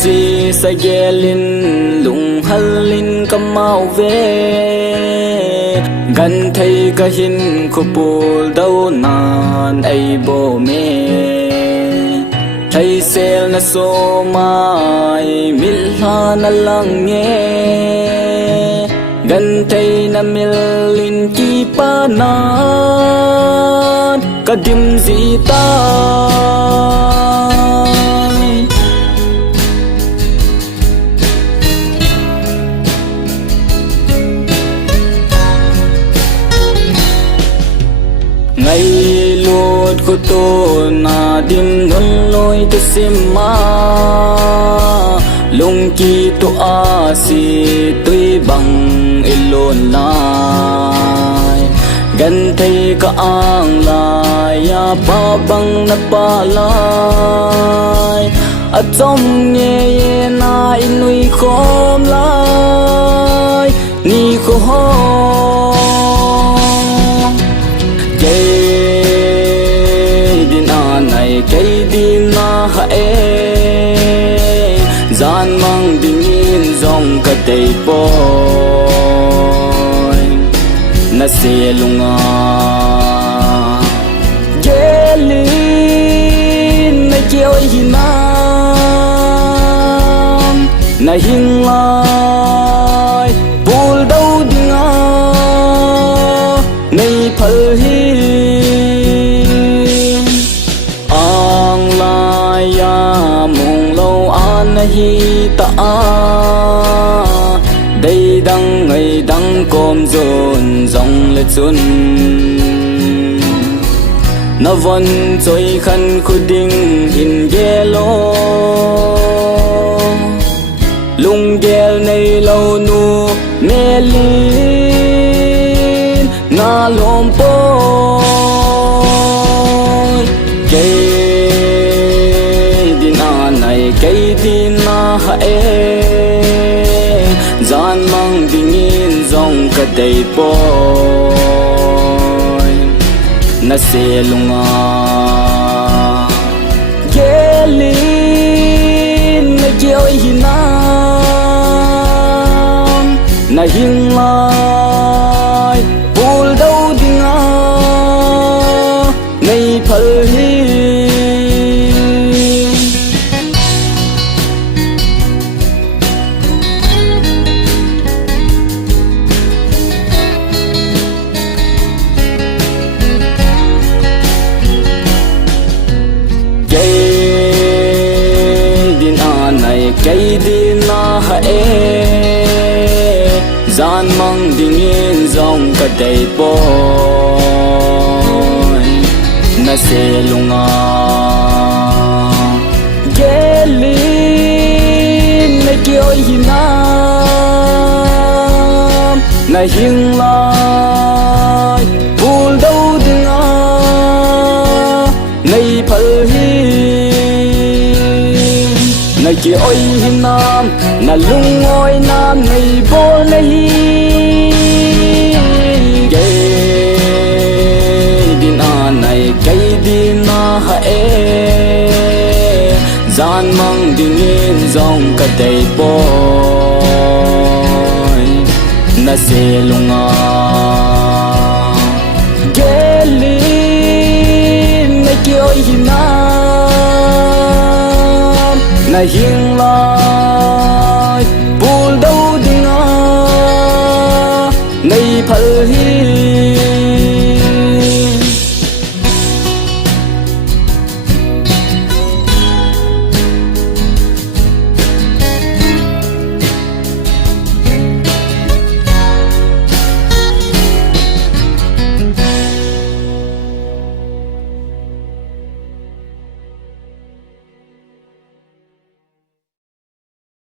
chi sa gelin lung halin kamau ve gan thei ka hin khupul dau nan ai bo me thei sel na so mai mil ha na lang nge gan thei na milin ki pa nan ka dim zi ta ngày lụt của tôi na dim non lối tu sim ma lung ki tu a si tui bằng ilon lai gan thấy ka ang lai ya pa bang na pa lai at som nghe na inui khom lai ni ko ho cây đi na hae gian mang đi in dòng cả tây boy na se lunga gelin na kêu hinam na hing lai bul đâu đi nga nay phơi hi hi ta đây đăng ngày đăng com dồn dòng lệ xuân nó vẫn trôi khăn khu đinh hình ghé lô lung ghé này lâu nu mê linh na lom po cây tin na hae gian mang đi in dòng cả đầy boy na se lunga gelin na kêu hinam na hing lai bul đâu đi nga nay phơi hi cây đi na hae gian mang đi in dòng cả đầy boy na se lunga gelin na kêu hinam na hing lai bul đâu đi nga nay phơi hi na ki oi hinam na lung oi nam nei bol nahi ge din anai kai din na hae gian mang din in dòng cả đầy boy na se lunga gelin na ki oi hinam na hing lai